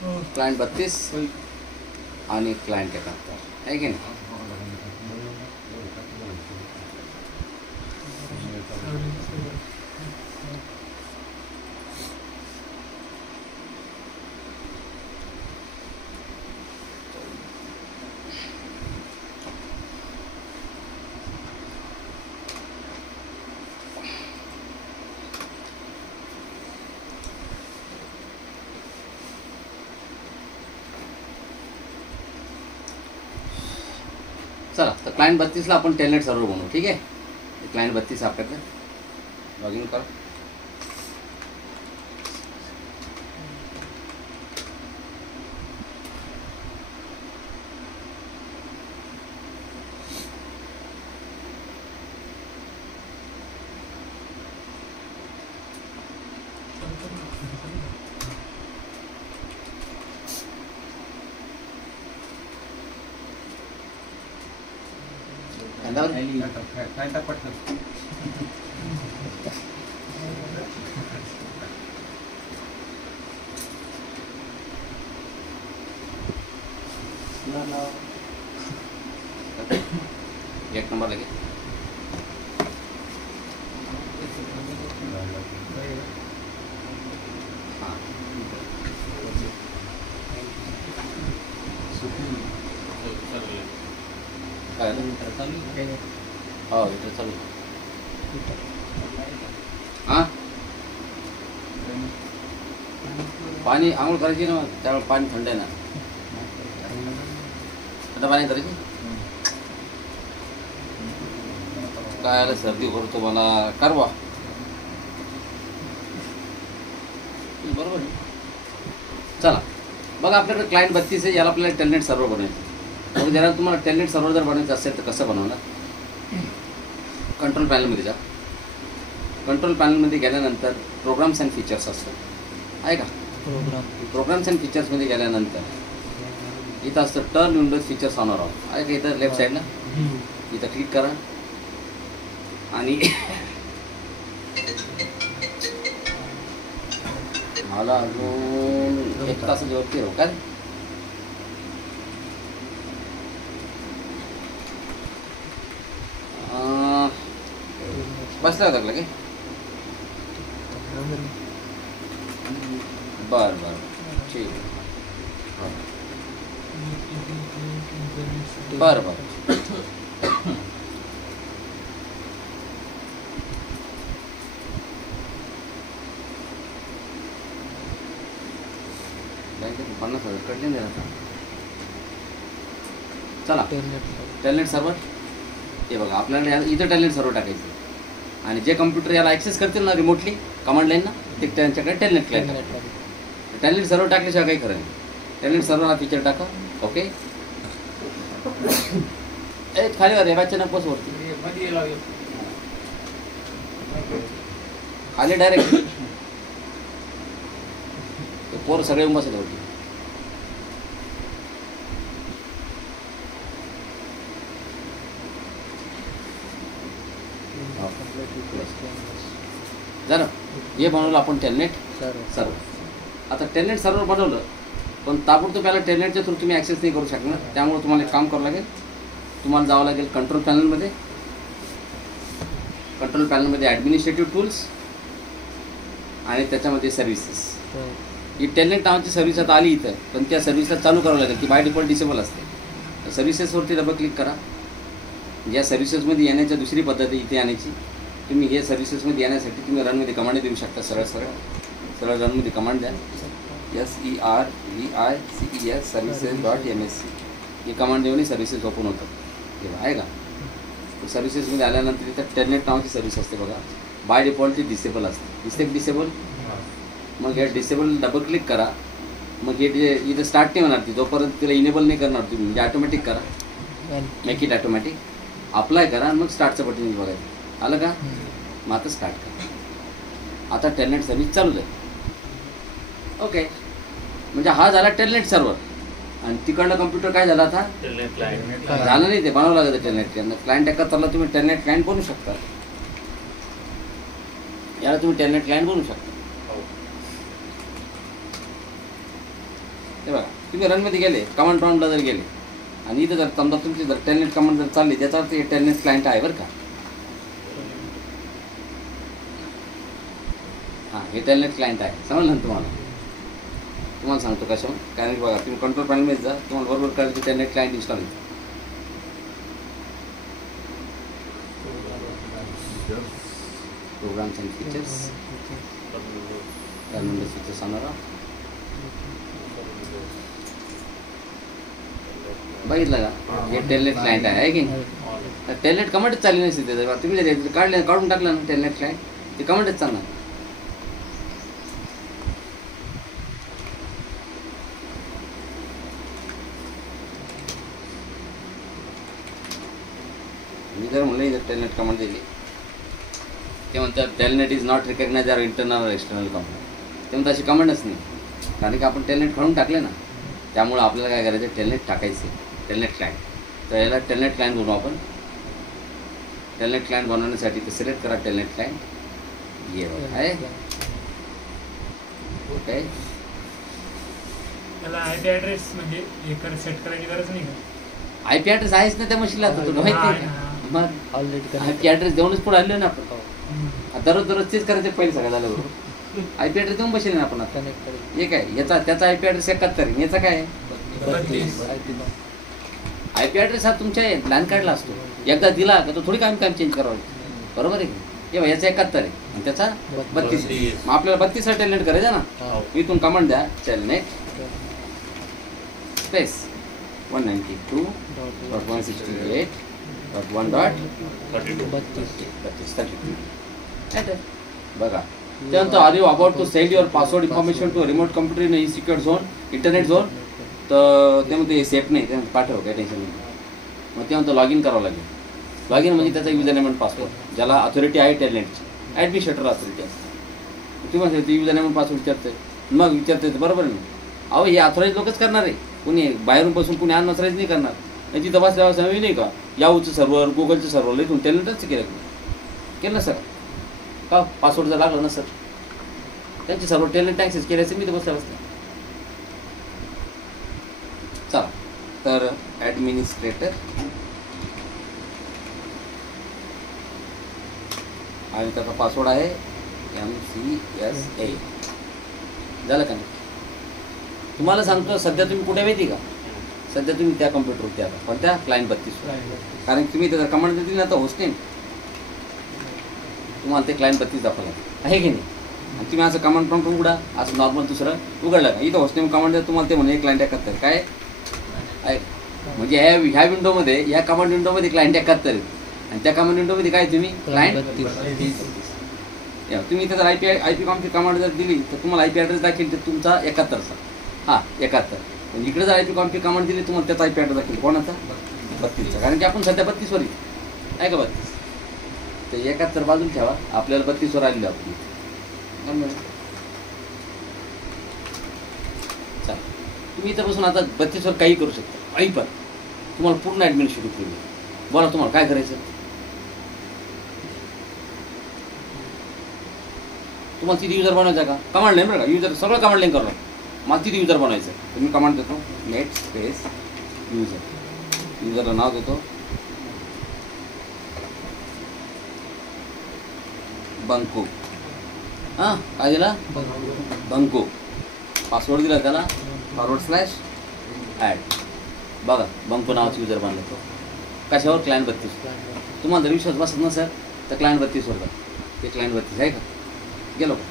Client 32 आणि client 71 आहे की नाही. चला तर क्लायंट 32ला आपण टेलनेट सर्व्हर बनवू. ठीक आहे. क्लायंट 32 आपल्याकडे लॉग इन करा. एक नंबर लगे हाँ काय हो इथं चालू हां पाणी आंघोळ करायची ना त्यावेळेस पाणी थंड आहे ना थंड पाणी करायची काय आलं सर्दी करतो मला करवा बरोबर. चला बघा आपल्याकडे क्लायंट 32 आहे. याला आपल्याला टेलनेट सर्व्हर बनवायचं. मग ज्याला तुम्हाला टेलनेट सर्व्हर जर बनवायचं असेल तर कसं बनवणार. कंट्रोल पॅनलमध्ये जा. कंट्रोल पॅनलमध्ये गेल्यानंतर प्रोग्राम्स अँड फीचर्स असतो आहे का. प्रोग्राम्स अँड फीचर्समध्ये गेल्यानंतर इथं असतं टर्न विंडोज फीचर्स ऑन और ऑफ आहे का. इथं लेफ्ट साईडला इथं क्लिक करा आणि मला अजून 1 तासाच्या वरती राहू काय. बसला होता का की बरं बरं ठीक आहे. बरं बरं बँकेत 50,000 कटले नाही आता. चला टेलनेट सर्व्हर हे बघा आपल्याला इथं टेलनेट सर्व्हर टाकायचं आणि जे कम्प्युटर याला ॲक्सेस करतील ना रिमोटली कमांड लाईन ते त्यांच्याकडे टेलनेट क्लायंट टेलनेट सर्व्हर टाकल्याशिवाय काही खरं नाही. टेलनेट सर्व्हर हा फीचर टाका. ओके खाली वर रेवाच्या नकोस वरती खाली डायरेक्ट पोर सगळे येऊन बसले होते. झालं हे बनवलं आपण टेलनेट सर्व्हर. आता टेलनेट सर्व्हर बनवलं पण ताबडतोब पहिला टेलनेटच्या थ्रू तुम्ही ॲक्सेस नाही करू शकणार. त्यामुळे तुम्हाला एक काम करावं लागेल. तुम्हाला जावं लागेल कंट्रोल पॅनलमध्ये. कंट्रोल पॅनलमध्ये ॲडमिनिस्ट्रेटिव्ह टूल्स आणि त्याच्यामध्ये सर्व्हिसेस. ही टेलनेट नावाची सर्व्हिस आता आली इथं पण त्या सर्व्हिसला चालू करावं लागेल की बाय डिफॉल्ट डिसेबल असते. तर सर्व्हिसेसवरती डबल क्लिक करा. या सर्व्हिसेसमध्ये येण्याच्या दुसरी पद्धत आहे इथे येण्याची. तुम्ही हे सर्व्हिसेसमध्ये येण्यासाठी तुम्ही रनमध्ये कमांड देऊ शकता. सरळ रनमध्ये कमांड द्या. SERVICES services.msc ही कमांड देऊन सर्व्हिसेस ओपन होतात. तेव्हा आहे का. सर्व्हिसेसमध्ये आल्यानंतर इथं टेलनेट नावाची सर्व्हिस असते बघा. बाय डिफॉल्ट ती डिसेबल असते. दिसते की डिसेबल. मग हे डिसेबल डबल क्लिक करा. मग हे इथं स्टार्ट नाही होणार ती जोपर्यंत तिला इनेबल नाही करणार तुम्ही. म्हणजे ऑटोमॅटिक करा. Make it automatic. अप्लाय करा आणि मग स्टार्टचं बटन बघायचं. आलं का. मग आता स्टार्ट करा. आता टेलनेट सर्व्हिस चालू आहे. ओके म्हणजे हा झाला टेलनेट सर्व्हर. आणि तिकडनं कम्प्युटर काय झाला आता झालं नाही ते बनावं लागतं टेलनेट क्लायंट. 71ला तुम्ही टेलनेट क्लायंट बनवू शकता. याला तुम्ही टेलनेट क्लायंट बनवू शकता. हे बघा तुम्ही रनमध्ये गेले, कमांड प्रॉम्प्टला जर गेले आणि इथं जर समजा तुमची जर टेलनेट कमांड जर चालली, त्याचा अर्थ हे टेलनेट क्लायंट आहे बरं का. हां, हे टेलनेट क्लायंट आहे, समजलं ना तुम्हाला. तुम्हाला सांगतो कशा, कारण की बघा तुम्ही कंट्रोल पॅनलमध्ये जा, तुम्हाला बरोबर कळेल की टेलनेट क्लायंट इन्स्टॉल आहे. प्रोग्राम्स अँड फीचर्स त्यानंतर फीचर्स सांगा बघितलं का, हे टेलनेट क्लायंट आहे की नाही. टेलनेट कमांडच चालली नसते त्याचा, तुम्ही जर काढून टाकलं ना टेलनेट क्लायंट, ते कमांडच चालणार. मी जर म्हणलं इथं टेलनेट कमांड दिली, ते म्हणतात telnet is not recognise are internal और एक्सटर्नल कमांड. ते म्हणतात अशी कमांडच नाही, कारण की आपण टेलनेट काढून टाकले ना, त्यामुळे आपल्याला काय करायचं, टेलनेट टाकायचे, टेलनेट क्लायंट. तर याला टेलनेट क्लायंट बनवू आपण. टेलनेट क्लायंट बनवण्यासाठी ते सिलेक्ट करा टेलनेट क्लायंट, ये आहे ओके. त्याला आयपी ॲड्रेस म्हणजे सेट करायची गरज नाही का? आयपी ॲड्रेस आहेच ना त्या मशीनला, आता तुला माहिती आहे का. मग ऑलरेडी आयपी ॲड्रेस देऊनच पुढे आलो ना आपण. दररोज तेच करायचं पहिले सगळं झालं. आयपी ॲड्रेस देऊन बसेल ना आपण आता. एक आहे याचा, त्याचा आयपी ॲड्रेस 71 आहे, याचा काय आहे 32. आयपी ॲड्रेस हा तुमच्या लॅन कार्डला असतो, एकदा दिला का तो थोडी काम चेंज करावं, बरोबर आहे की. हे याचा 71 आहे आणि त्याचा 32. मग आपल्याला 32 टेलनेट करायचं ना. इथून कमांड द्या, टेलनेट स्पेस 192.168.1.32. बघा त्यानंतर are you about to send your password information to remote computer in secure zone, internet zone. तर ते म्हणते सेफ नाही, ते पाठव, काय टेन्शन नाही. मग ते म्हणतो लॉग इन करावं लागेल. लॉग इन म्हणजे त्याचा युजर नेम आणि पासवर्ड, ज्याला अथॉरिटी आहे टेलनेटची, ॲडमिनिस्ट्रेटर अथॉरिटी असते. तुम्ही म्हणते युजर नेम आणि पासवर्ड विचारते, मग विचारते बरोबर नाही. अहो हे अथॉराईज लोकच करणार आहे, कुणी बाहेरून बसून कुणी अनऑथराईज नाही करणार. याची तपासल्यावर समज नाही का, याहूचं सर्व्हर, गुगलचं सर्व्हर इथून टेलनेटच केलं ना सर. का पासवर्ड जर लागला ना सर, त्यांचे सर्व टेलनेट ॲक्सेस केल्याचं मी तर बसल्या. चला तर ॲडमिनिस्ट्रेटर आणि त्याचा पासवर्ड आहे MCSA. झालं का नाही. तुम्हाला सांगतो सध्या तुम्ही कुठे माहिती का, सध्या तुम्ही त्या कम्प्युटरवरती आता, पण त्या क्लायंट 32, कारण तुम्ही त्याचा कमांड दिली ना, तर होस्टिंग तुम्हाला ते क्लायंट 32 दाखवलं आहे की नाही. आणि तुम्ही असं कमांड प्रॉम्प्ट उघडा, असं नॉर्मल दुसरं उघडलं का, इथं होस्टिंग कमांड तुम्हाला ते म्हणे क्लायंट 71 काय आहे. म्हणजे ह्या विंडोमध्ये, ह्या कमांड विंडोमध्ये क्लायंट 71 आहेत आणि त्या कमांड विंडोमध्ये काय तुम्ही क्लायंट 32. तुम्ही त्याचा आयपी कमांड जर दिली तर तुम्हाला आयपी ॲड्रेस दाखवेल, तर तुमचा 71चा. हां 71. म्हणजे इकडे जर आयपी कमांड दिली तुम्हाला त्याचा आयपी ॲड्रेस दाखवेल, कोणाचा 32चा, कारण की आपण सध्या 32 वर आहे का 32. तर 71 बाजून ठेवा, आपल्याला 32 वर आलेली आपली. चला तुम्ही इथं बसून आता 32 वर काही करू शकता, काही पण. तुम्हाला पूर्ण ॲडमिनिस्ट्रेटिव्ह केली, बोला तुम्हाला काय करायचं. तुम्हाला तिथे युजर बनवायचा का, कमांड लाईन बरं का, युजर सगळं कमांड लाईन करू. मला तिथे युजर बनवायचं, तर मी कमांड देतो नेट स्पेस युजर, युजरला नाव देतो बंको. हां काय दिला बंको. पासवर्ड दिला त्याला /@. बघा बंको नावाचं युजर बनलं तो कशावर, क्लायंट 32. तुम्हाला जर विश्वास बसत नसेल तर क्लायंट 32 वर जा. ते क्लायंट 32 आहे का, गेलो का.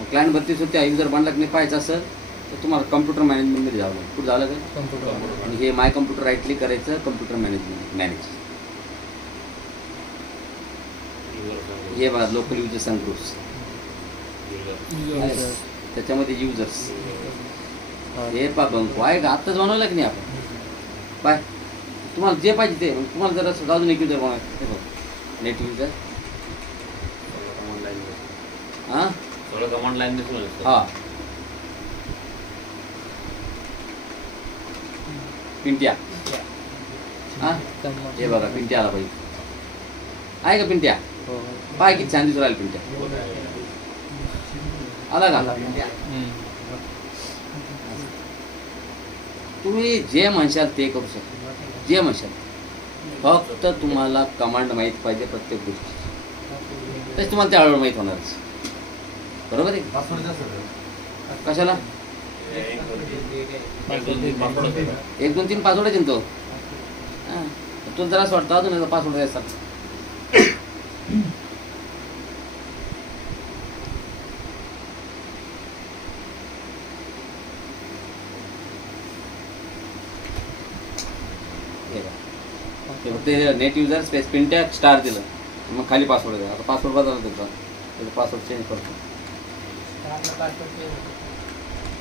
मग क्लायंट 32 वर त्या युजर बनला की नाही पाहायचं असेल तर तुम्हाला कम्प्युटर मॅनेजमेंटमध्ये जावं लागेल. कुठं झालं का कम्प्युटर, आणि hey my computer right click करायचं, कम्प्युटर मॅनेज. हे बघा लोकल युजर्स अँड ग्रुप्स, त्याच्यामध्ये युजर्स हे पा बंको आहे का, आत्ताच बनवलं की नाही आपण. बाय तुम्हाला जे पाहिजे ते, तुम्हाला जर असं अजून एक युजर बनवायचं, नेट युजर. हां कमांड लाईन हां पिंट्या. हां हे बघा पिंट्या आला पाहिजे, आहे का पिंट्या. पाय किती छान दिसून राहील पिंट्या, आला का. तुम्ही जे म्हणशाल ते करू शकता, जे म्हणशाल. फक्त तुम्हाला कमांड माहीत पाहिजे प्रत्येक गोष्टी, तेच तुम्हाला त्या हळूहळू माहीत होणारच. बरोबर आहे? कशाला 1 2 3 पासवर्ड आहे तो. हां, तुला जरा असं वाटतं अजून पासवर्ड द्यायचा. ते नेट युजर स्पेस पिंटॅग स्टार दिलं, मग खाली पासवर्ड द्या. आता पासवर्ड बदलला त्याचा, त्याचा पासवर्ड चेंज करतो.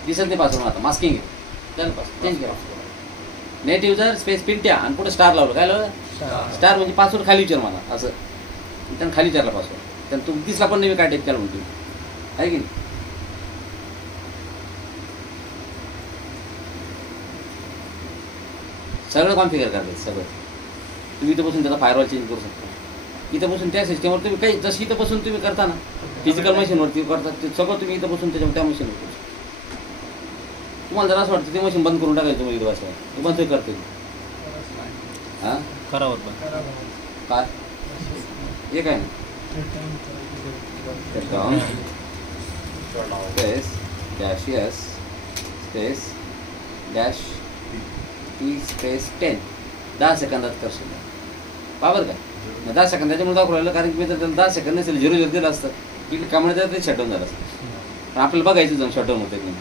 दिसत नाही पासवर्ड, आता मास्किंग आहे. चल पासवर्ड चेंज करा. नेट युजर स्पेस पिंट्या आणि पुढे स्टार लावलं. काय लावलं? स्टार. म्हणजे पासवर्ड खाली विचार मला असं. त्यानं खाली विचारला पासवर्ड. त्यानं तुम्ही दिसला पण नाही काय टाईप केला म्हणतो आहे की नाही. सगळं कॉन्फिगर करतात सगळं. तुम्ही इथं बसून त्याचा फायरवॉल चेंज करू शकता. इथं बसून त्या सिस्टमवर तुम्ही काही जशी इथं बसून तुम्ही करता ना फिजिकल मशीनवरती करतात ते सगळं तुम्ही इथं बसून त्याच्यावर त्या मशीनवर करू शकता. तुम्हाला जर असं वाटतं ते मशीन बंद करून टाकायचं तुम्ही इथं बसायला, ते बंद करते. हां करावं काय हे काय ना space dash yes space dash T space 10 10 सेकंदात करशील. बरोबर काय? 10 सेकंद त्याच्यामुळे दाखवू राहिलं, कारण की मी तर त्याला 10 सेकंद नसेल 0 दिलं असतं की कामाला ते शटडाऊन झालं असतं. पण आपल्याला बघायचं जाऊन शटडाऊन होतं की नाही.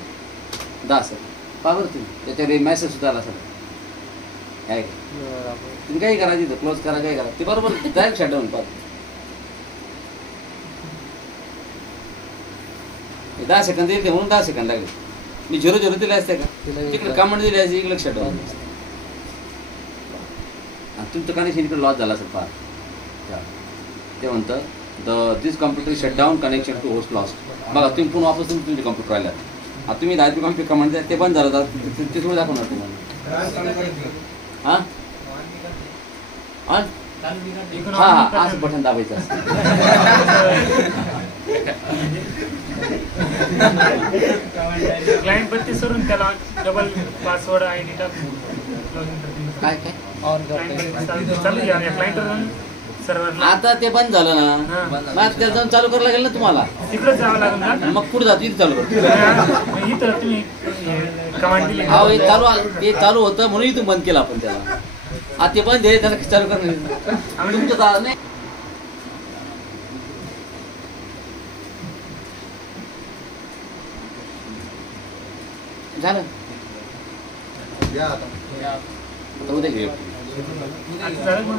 10 सेकंद बरोबर. तुम्ही त्याच्यावर मेसेज सुद्धा आला असेल काय तुम्ही काही करा, तिथं क्लोज करा, काही करा, ते बरोबर डायरेक्ट शटडाऊन पाहतो. 10 सेकंद येते म्हणून 10 सेकंद लागले. मी 0 दिले असते का, तिकडे कमांड दिली असते, इकडे शटडाऊन. तुमचं कनेक्शन इकडे लॉस झाला असेल फार. ते म्हणतं this computer shut down connection to host lost. बघा तुम्ही पुन्हा वापस तुमचे कम्प्युटर राहिला. आता तुम्ही डायरेक्ट कॉन्फिग कमांड द्या, ते बंद झालं ते थोडं दाखवणार तुम्हाला. हां हां असं बटन दाबायचं असतं. क्लायंट 32 वरून त्याला डबल पासवर्ड आयडी टाकून लॉगिन करते. काय काय चालू या क्लायंटवरून सर्व्हरला. आता ते बंद झालं ना, मग त्याला जाऊन चालू करायला लागेल ना तुम्हाला. तिकडे जावं लागेल ना. मग पुढे जातो इथे चालू करतो. इथं तुम्ही कमांड दिली. हा ते चालू होतं म्हणून इथून बंद केलं आपण त्याला. आता ते बंद आहे त्याला चालू करणार तुमचं नाही. झालं उद्या घेऊ. आता झालं मग.